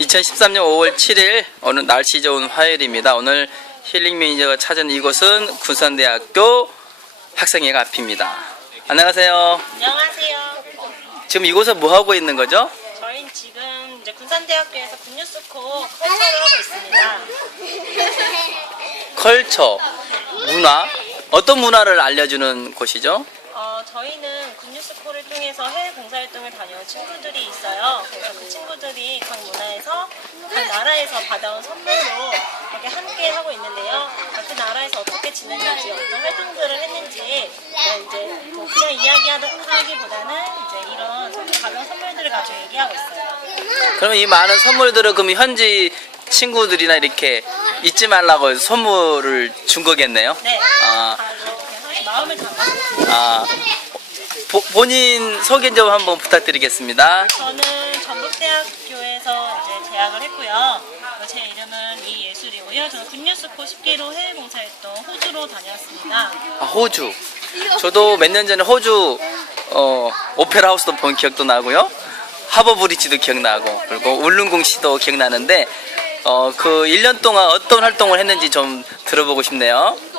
2013년 5월 7일 오늘 날씨 좋은 화요일입니다. 오늘 힐링 매니저가 찾은 이곳은 군산대학교 학생회가 앞입니다. 안녕하세요. 안녕하세요. 지금 이곳에 뭐 하고 있는 거죠? 저희는 지금 이제 군산대학교에서 군뉴스코 컬처를 하고 있습니다. 컬처, 문화, 어떤 문화를 알려주는 곳이죠? 어, 저희는 군뉴스코 를 통해서 해외 봉사활동을 다녀온 친구들이 있어요. 그래서 그 친구들이 각 문화에서 각 나라에서 받아온 선물로 이렇게 함께 하고 있는데요. 그 나라에서 어떻게 지냈는지 어떤 활동들을 했는지 네, 이제 뭐 그냥 이야기하기보다는 이제 이런 가벼운 선물들을 가지고 얘기하고 있어요. 그러면 이 많은 선물들을 그럼 현지 친구들이나 이렇게 잊지 말라고 선물을 준 거겠네요? 네. 아. 마음을 담아서 아, 보- 본인 소개 좀 한번 부탁드리겠습니다. 저는 전북대학교에서 이제 재학을 했고요. 어, 제 이름은 이예술이고요. 저는 군뉴스코 10기로 해외 봉사활동 호주로 다녀왔습니다. 아, 호주. 저도 몇 년 전에 호주 어, 오페라 하우스도 본 기억도 나고요. 하버 브리지도 기억나고 그리고 울릉궁시도 기억나는데 어, 그 1년 동안 어떤 활동을 했는지 좀 들어보고 싶네요.